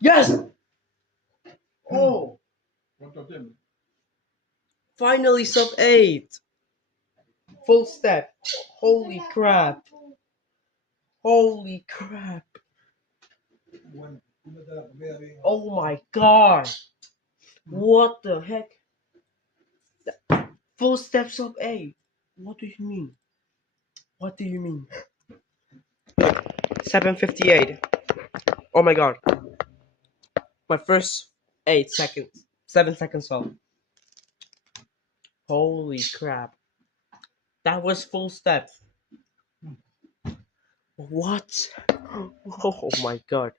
Yes! Oh! Finally sub 8! Full step. Holy crap. Holy crap. Oh my god. What the heck? Full step sub 8. What do you mean? What do you mean? 7:58. Oh my god. My first 8 seconds. 7 seconds off. Holy crap. That was full step. What? Oh my god.